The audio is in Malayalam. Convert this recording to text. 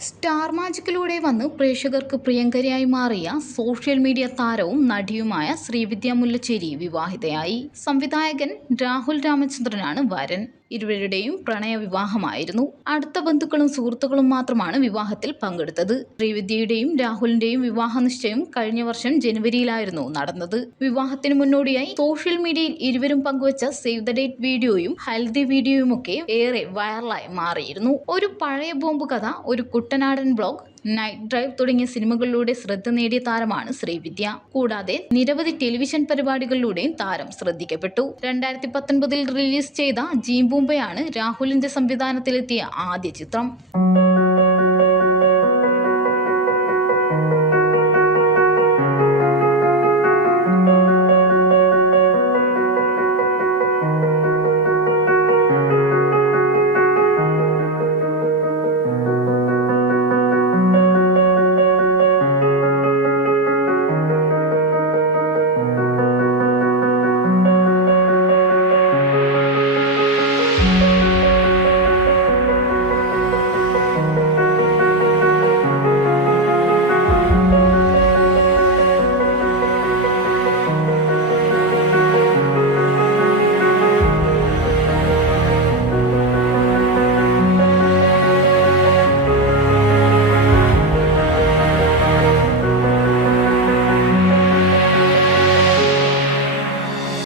സ്റ്റാർ മാജിക്കിലൂടെ വന്ന് പ്രേക്ഷകർക്ക് പ്രിയങ്കരിയായി മാറിയ സോഷ്യൽ മീഡിയ താരവും നടിയുമായ ശ്രീവിദ്യ മുല്ലച്ചേരി വിവാഹിതയായി. സംവിധായകൻ രാഹുൽ രാമചന്ദ്രനാണ് വരൻ. ഇരുവരുടെയും പ്രണയ വിവാഹമായിരുന്നു അടുത്ത ബന്ധുക്കളും സുഹൃത്തുക്കളും മാത്രമാണ് വിവാഹത്തിൽ പങ്കെടുത്തത്. ശ്രീവിദ്യയുടെയും രാഹുലിന്റെയും വിവാഹ നിശ്ചയം കഴിഞ്ഞ വർഷം ജനുവരിയിലായിരുന്നു നടന്നത്. വിവാഹത്തിന് മുന്നോടിയായി സോഷ്യൽ മീഡിയയിൽ ഇരുവരും പങ്കുവച്ച സേവ് ദ ഡേറ്റ് വീഡിയോയും ഹൽദി വീഡിയോയുമൊക്കെ ഏറെ വൈറലായി മാറിയിരുന്നു. ഒരു പഴയ ബോംബ് കഥ ഒരു കുട്ടനാടൻ ബ്ലോഗ് നൈറ്റ് ഡ്രൈവ് തുടങ്ങിയ സിനിമകളിലൂടെ ശ്രദ്ധ നേടിയ താരമാണ് ശ്രീവിദ്യ കൂടാതെ നിരവധി ടെലിവിഷൻ പരിപാടികളിലൂടെയും താരം ശ്രദ്ധിക്കപ്പെട്ടു. രണ്ടായിരത്തി പത്തൊൻപതിൽ റിലീസ് ചെയ്ത ജീംബൂമ്പയാണ് രാഹുലിന്റെ സംവിധാനത്തിലെത്തിയ ആദ്യ ചിത്രം.